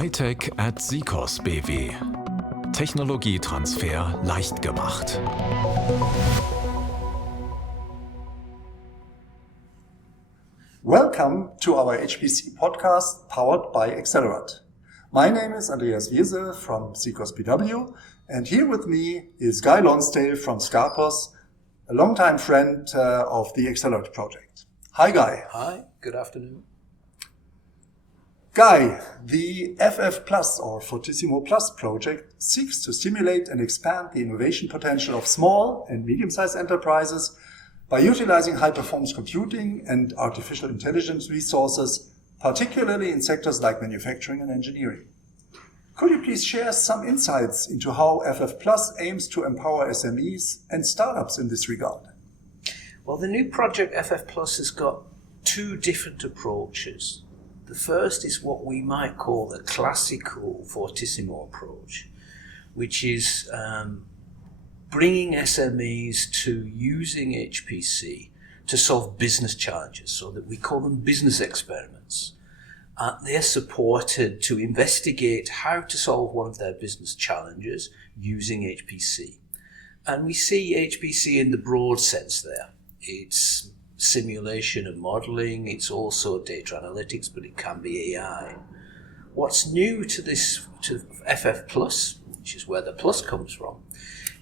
Hightech at scapos BW. Technologietransfer leicht gemacht. Welcome to our HPC podcast powered by Accelerate. My name is Andreas Wiese from scapos BW, and here with me is Guy Lonsdale from scapos, a longtime friend of the Accelerate project. Hi, Guy. Hi, good afternoon. Guy, the FFplus or Fortissimo Plus project seeks to stimulate and expand the innovation potential of small and medium-sized enterprises by utilizing high-performance computing and artificial intelligence resources, particularly in sectors like manufacturing and engineering. Could you please share some insights into how FFplus aims to empower SMEs and startups in this regard? Well, the new project FFplus has got two different approaches. The first is what we might call the classical Fortissimo approach, which is bringing SMEs to using HPC to solve business challenges, so that we call them business experiments. They're supported to investigate how to solve one of their business challenges using HPC. And we see HPC in the broad sense there. It's simulation and modeling, it's also data analytics, but it can be AI. What's new to FFplus, which is where the plus comes from,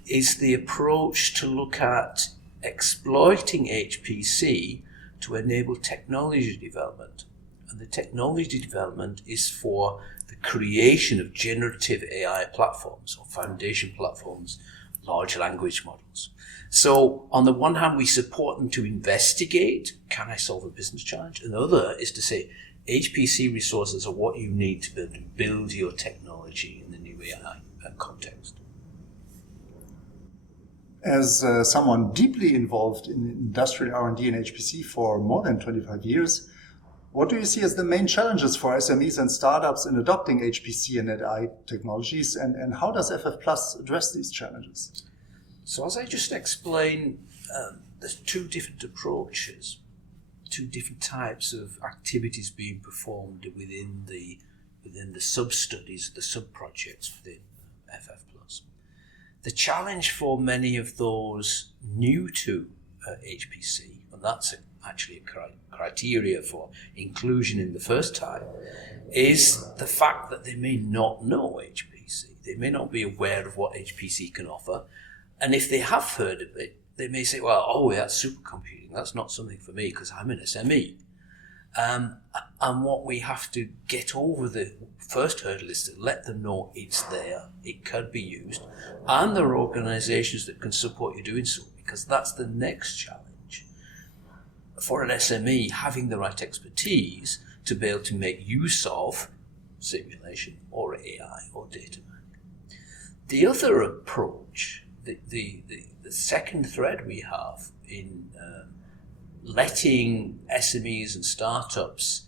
is the approach to look at exploiting HPC to enable technology development. And the technology development is for the creation of generative AI platforms or foundation platforms, large language models. So on the one hand, we support them to investigate, can I solve a business challenge? And the other is to say, HPC resources are what you need to build your technology in the new AI context. As someone deeply involved in industrial R&D and HPC for more than 25 years, what do you see as the main challenges for SMEs and startups in adopting HPC and AI technologies, and how does FFplus address these challenges? So as I just explained, there's two different approaches, two different types of activities being performed within the sub-studies, the sub-projects within FFplus. The challenge for many of those new to HPC, and that's actually a criteria for inclusion in the first time, is the fact that they may not know HPC. They may not be aware of what HPC can offer. And if they have heard of it, they may say, well, that's supercomputing. That's not something for me because I'm an SME. And what we have to get over the first hurdle is to let them know it's there, it could be used, and there are organizations that can support you doing so, because that's the next challenge. For an SME, having the right expertise to be able to make use of simulation or AI or data mining. The other approach, the second thread we have in letting SMEs and startups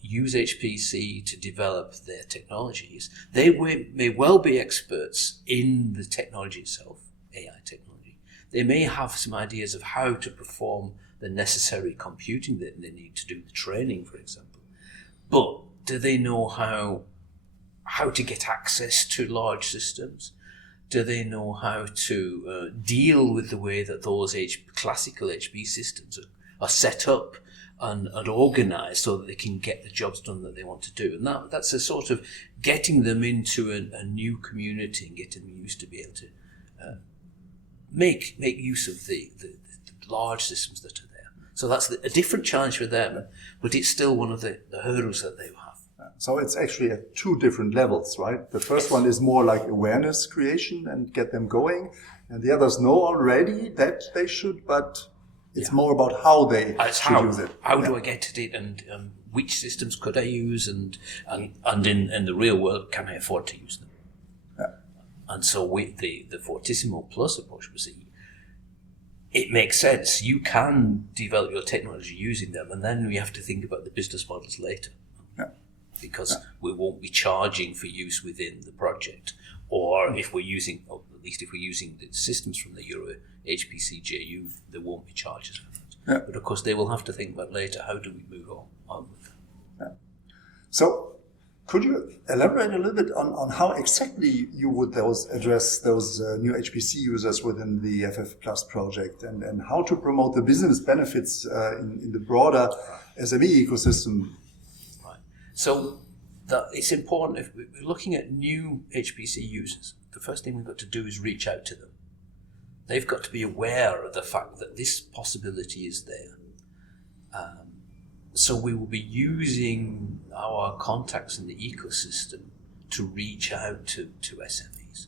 use HPC to develop their technologies, they may well be experts in the technology itself, AI technology. They may have some ideas of how to perform the necessary computing that they need to do the training, for example. But do they know how to get access to large systems? Do they know how to deal with the way that those classical HPC systems are set up and organized so that they can get the jobs done that they want to do? And that's a sort of getting them into a new community and getting them used to be able to make use of the large systems that are there. So that's a different challenge for them, but it's still one of the hurdles that they have. So it's actually at two different levels, right? The first one is more like awareness creation and get them going. And the others know already that they should, but it's more about how they should use it. How do I get at it, and which systems could I use, and in the real world, can I afford to use them? Yeah. And so with the Fortissimo Plus approach, we see it makes sense. You can develop your technology using them, and then we have to think about the business models later. Because we won't be charging for use within the project, or if we're using, or at least if we're using the systems from the Euro HPC JU, there won't be charges for that. But of course, they will have to think about later, how do we move on with that? So Could you elaborate a little bit on how exactly you would address those new HPC users within the FFplus project, and how to promote the business benefits in the broader SME ecosystem? Right. So it's important, if we're looking at new HPC users, the first thing we've got to do is reach out to them. They've got to be aware of the fact that this possibility is there. So we will be using our contacts in the ecosystem to reach out to SMEs.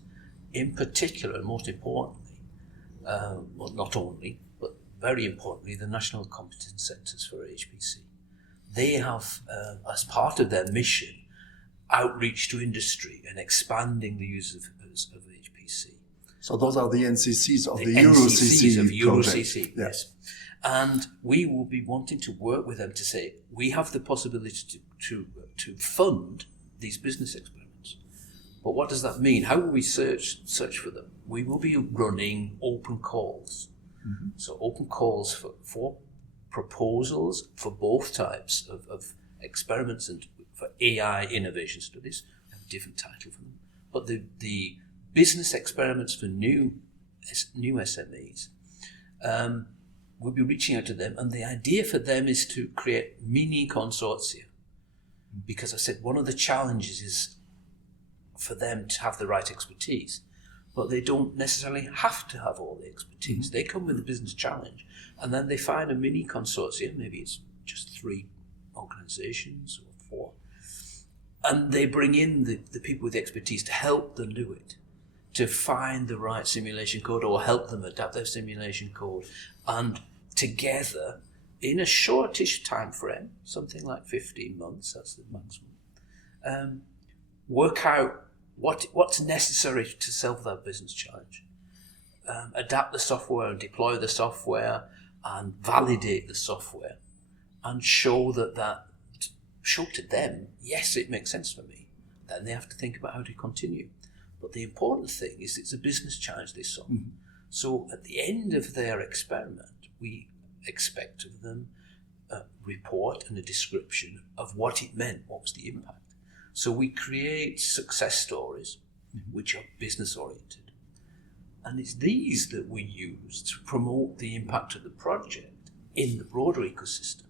In particular, and most importantly, well, not only, but very importantly, the national competence centres for HPC. They have, as part of their mission, outreach to industry and expanding the use of HPC. So those are the NCCs of the NCCs of EuroCC. EuroCC, yes. And we will be wanting to work with them to say, we have the possibility to fund these business experiments. But what does that mean? How will we search for them? We will be running open calls. Mm-hmm. So open calls for proposals for both types of experiments and for AI innovation studies. I have a different title for them. But the business experiments for new SMEs, we'll be reaching out to them, and the idea for them is to create mini consortia. Because I said one of the challenges is for them to have the right expertise, but they don't necessarily have to have all the expertise. Mm-hmm. They come with a business challenge, and then they find a mini consortia, maybe it's just 3 organizations or 4, and they bring in the people with the expertise to help them do it, to find the right simulation code or help them adapt their simulation code, and together, in a shortish time frame, something like 15 months, that's the maximum, work out what's necessary to solve that business challenge, adapt the software and deploy the software and validate the software, and show to them, yes, it makes sense for me. Then they have to think about how to continue. But the important thing is it's a business challenge they solve. Mm-hmm. So at the end of their experiment, we expect of them a report and a description of what it meant, what was the impact. So we create success stories, mm-hmm. which are business oriented. And it's these that we use to promote the impact of the project in the broader ecosystem.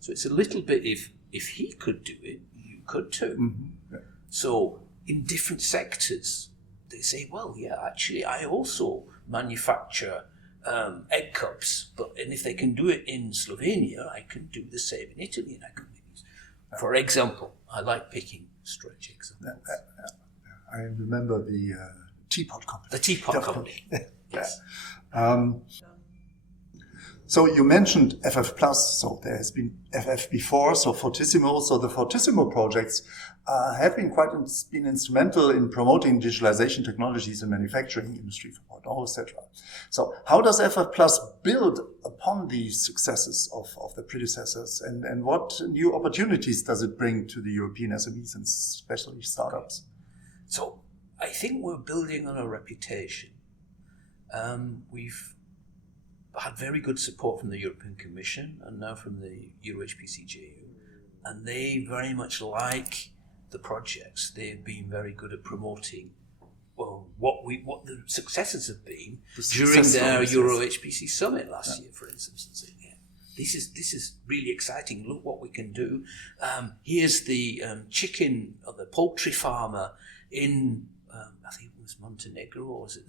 So it's a little bit, if he could do it, you could too. Mm-hmm. Yeah. So in different sectors, they say, well, yeah, actually, I also manufacture egg cups, and if they can do it in Slovenia, I can do the same in Italy. And I can for example, I like picking strange examples. I remember the teapot company. The teapot company. Yes. So you mentioned FFplus, so there has been FF before, so Fortissimo. So the Fortissimo projects have been been instrumental in promoting digitalization technologies in manufacturing industry, 4.0, etc. So how does FFplus build upon these successes of the predecessors, and what new opportunities does it bring to the European SMEs and especially startups? So I think we're building on a reputation. We've had very good support from the European Commission and now from the HPC, and they very much like the projects. They've been very good at promoting what the successes have been during their Euro HPC summit last year, for instance, and saying, yeah, this is really exciting. Look what we can do. Here's the chicken or the poultry farmer in I think it was Montenegro, or was it?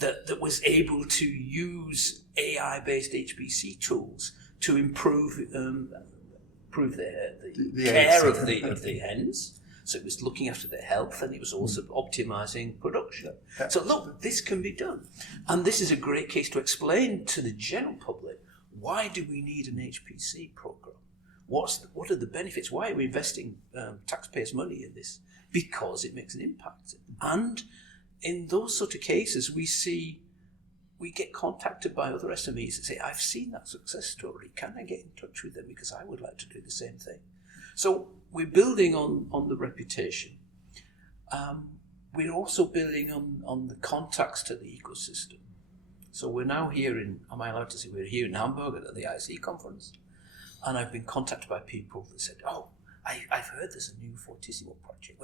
That was able to use AI-based HPC tools to improve the care of the hens. So it was looking after their health, and it was also optimizing production. So look, this can be done. And this is a great case to explain to the general public, why do we need an HPC program? What are the benefits? Why are we investing taxpayers' money in this? Because it makes an impact. And in those sort of cases, we get contacted by other SMEs and say, I've seen that success story. Can I get in touch with them? Because I would like to do the same thing. So we're building on the reputation. We're also building on the contacts to the ecosystem. So we're now here am I allowed to say we're here in Hamburg at the IC conference? And I've been contacted by people that said, oh, I I've heard there's a new Fortissimo project.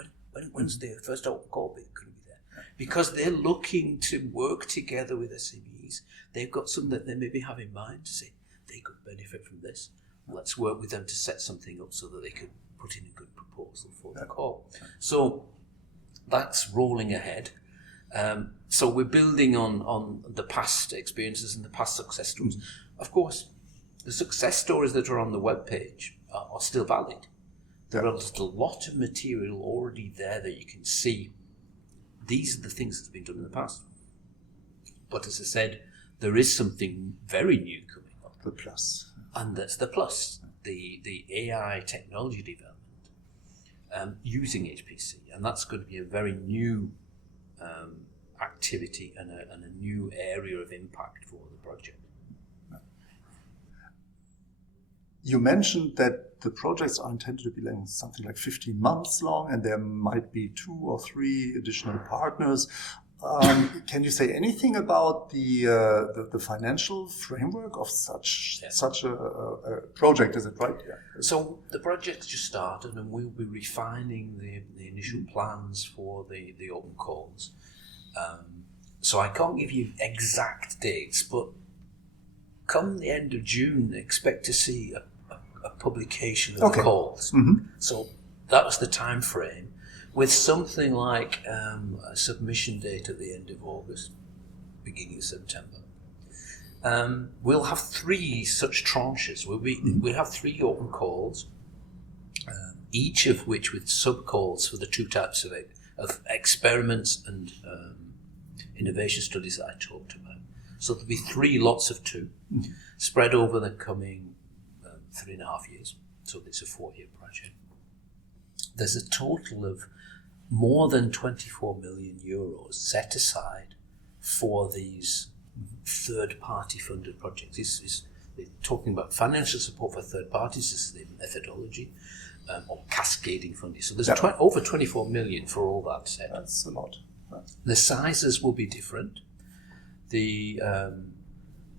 When's the first open call bit going to be there? Because they're looking to work together with SMEs. They've got something that they maybe have in mind to say they could benefit from this. Let's work with them to set something up so that they could put in a good proposal for the call. So that's rolling ahead. So we're building on the past experiences and the past success stories. Of course, the success stories that are on the webpage are still valid. There's a lot of material already there that you can see. These are the things that have been done in the past. But as I said, there is something very new coming up. The plus. And that's the plus, the AI technology development using HPC. And that's going to be a very new activity and a new area of impact for the project. You mentioned that the projects are intended to be something like 15 months long, and there might be 2 or 3 additional partners. Can you say anything about the financial framework of such a project? Is it right? Yeah. So the project's just started, and we'll be refining the initial plans for the open calls. So I can't give you exact dates, but come the end of June, expect to see a publication of the calls. Mm-hmm. So that was the time frame, with something like a submission date at the end of August, beginning of September. We'll have 3 such tranches. We'll have 3 open calls, each of which with sub-calls for the 2 types of experiments and innovation studies that I talked about. So there'll be 3 lots of 2, spread over the coming 3.5 years. So it's a 4-year project. There's a total of more than 24 million euros set aside for these third-party funded projects. They're talking about financial support for third parties. This is the methodology, or cascading funding. So there's over 24 million for all that set. That's a lot. The sizes will be different. The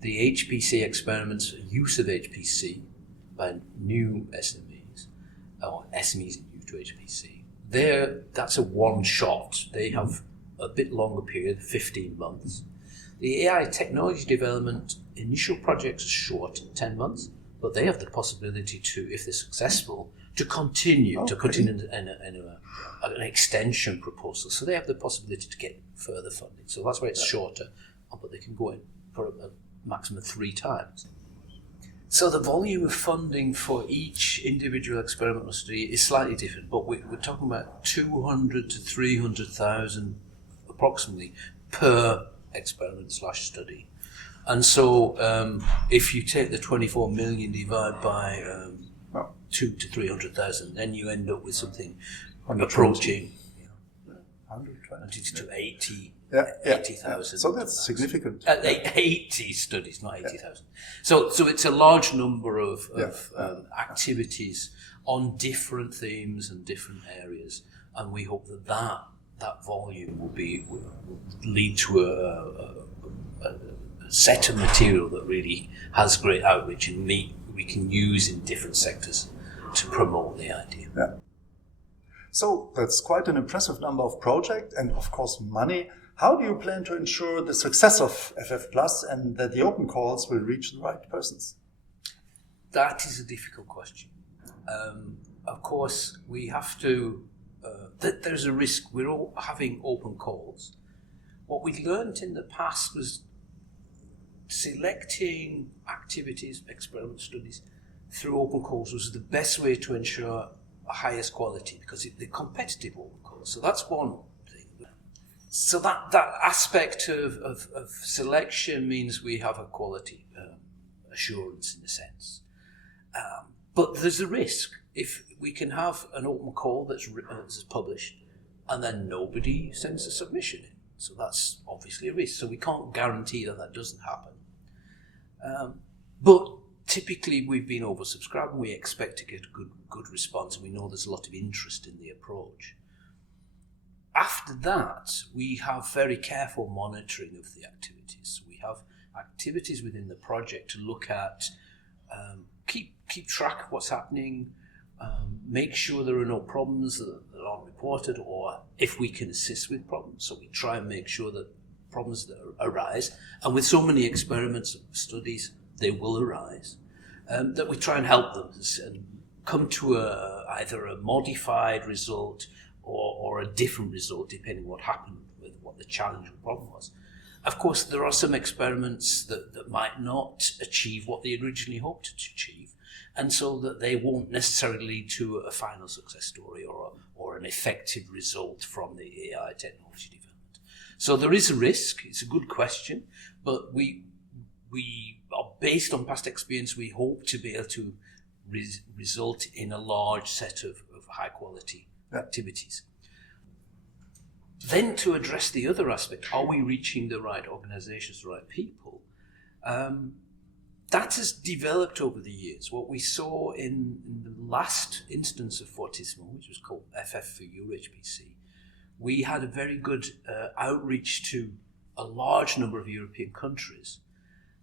HPC experiments, use of HPC by new SMEs, or SMEs new to HPC, that's a one shot. They have a bit longer period, 15 months. The AI technology development initial projects are short, 10 months, but they have the possibility to, if they're successful, to continue to put in an extension proposal. So they have the possibility to get further funding. So that's why it's shorter, but they can go in for a maximum of 3 times. So the volume of funding for each individual experimental study is slightly different, but we're talking about 200 to 300,000 approximately per experiment/study. And so if you take the 24 million divided by 2 to 300,000, then you end up with something approaching 120 to 80,000. So that's significant. 80 studies, not 80,000. So it's a large number of activities on different themes and different areas, and we hope that volume will lead to a set of material that really has great outreach and we can use in different sectors to promote the idea. Yeah. So that's quite an impressive number of projects and, of course, money. How do you plan to ensure the success of FFplus and that the open calls will reach the right persons? That is a difficult question. Of course, we have to... there's a risk. We're all having open calls. What we learned in the past was selecting activities, experiment studies, through open calls was the best way to ensure a highest quality, because they're competitive open calls. So that's one thing. So that aspect of selection means we have a quality assurance in a sense. But there's a risk. If we can have an open call that's published and then nobody sends a submission in. So that's obviously a risk. So we can't guarantee that doesn't happen. But typically we've been oversubscribed and we expect to get a good response, and we know there's a lot of interest in the approach. After that, we have very careful monitoring of the activities. So we have activities within the project to look at, keep track of what's happening, make sure there are no problems that aren't reported, or if we can assist with problems. So we try and make sure that problems that arise, and with so many experiments and studies, they will arise, that we try and help them and come to either a modified result or a different result, depending what happened with what the challenge or problem was. Of course, there are some experiments that might not achieve what they originally hoped to achieve, and so that they won't necessarily lead to a final success story or an effective result from the AI technology development. So there is a risk. It's a good question, but we are based on past experience. We hope to be able to result in a large set of high quality activities. Then to address the other aspect, are we reaching the right organizations, the right people? That has developed over the years. What we saw in the last instance of Fortissimo, which was called FF for Euro HPC, we had a very good outreach to a large number of European countries.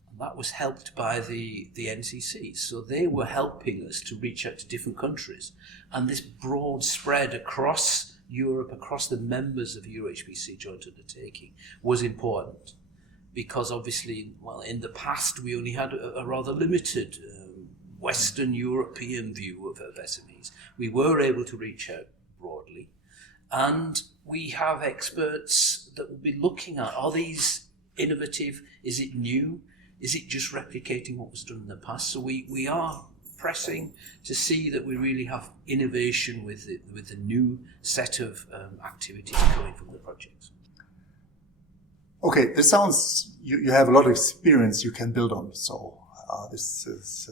And that was helped by the NCCs. So they were helping us to reach out to different countries. And this broad spread across Europe, across the members of Euro HPC joint undertaking, was important. Because obviously, well, in the past, we only had a rather limited Western European view of SMEs. We were able to reach out broadly. And we have experts that will be looking at, are these innovative? Is it new? Is it just replicating what was done in the past? So we are pressing to see that we really have innovation with the new set of activities coming from the projects. Okay, this sounds, you have a lot of experience you can build on, so this is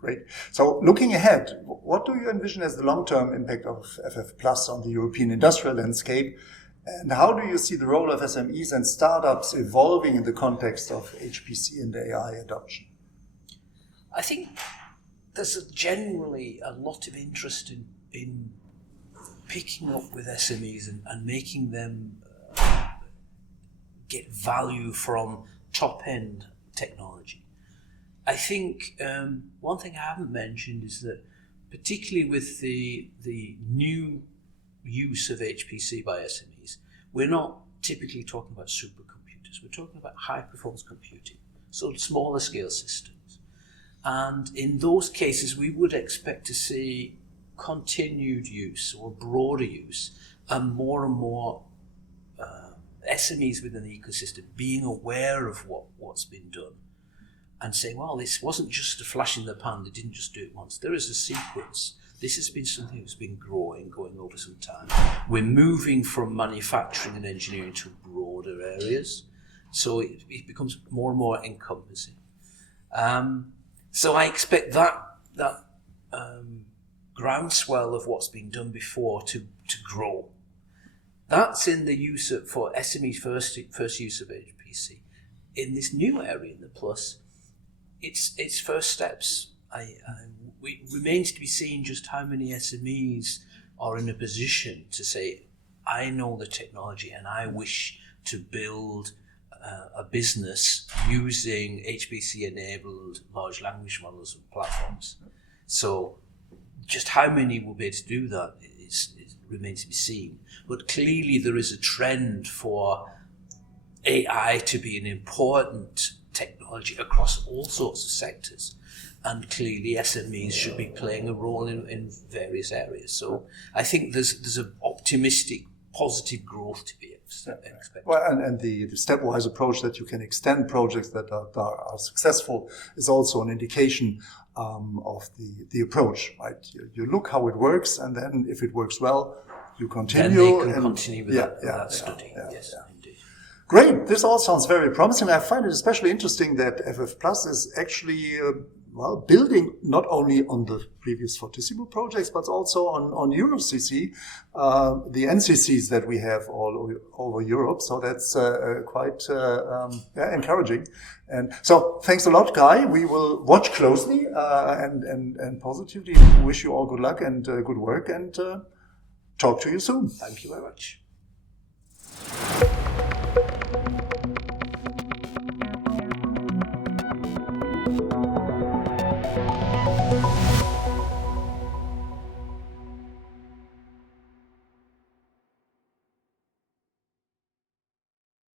great. So looking ahead, what do you envision as the long-term impact of FFplus on the European industrial landscape? And how do you see the role of SMEs and startups evolving in the context of HPC and AI adoption? I think there's generally a lot of interest in picking up with SMEs and making them get value from top-end technology. I think one thing I haven't mentioned is that, particularly with the new use of HPC by SMEs, we're not typically talking about supercomputers. We're talking about high-performance computing, so smaller scale systems. And in those cases, we would expect to see continued use or broader use and more SMEs within the ecosystem being aware of what's been done and saying, well, this wasn't just a flash in the pan, they didn't just do it once. There is a sequence. This has been something that's been going over some time. We're moving from manufacturing and engineering to broader areas, so it becomes more and more encompassing. So I expect that groundswell of what's been done before to grow. That's in the use for SMEs' first use of HPC. In this new area, in the Plus, it's first steps. It remains to be seen just how many SMEs are in a position to say, I know the technology and I wish to build a business using HPC-enabled large language models and platforms. So just how many will be able to do that remains to be seen. But clearly there is a trend for AI to be an important technology across all sorts of sectors. And clearly SMEs should be playing a role in various areas. So I think there's an optimistic, positive growth to be expected. Well, and the stepwise approach that you can extend projects that are successful is also an indication of the approach, right? You look how it works, and then if it works well, you continue. Then they can continue with that study. Yes, indeed. Great. This all sounds very promising. I find it especially interesting that FFplus is actually building not only on the previous Fortissimo projects, but also on EuroCC, the NCCs that we have all over Europe. So that's quite encouraging. And so thanks a lot, Guy. We will watch closely and positively. Wish you all good luck and good work, and talk to you soon. Thank you very much.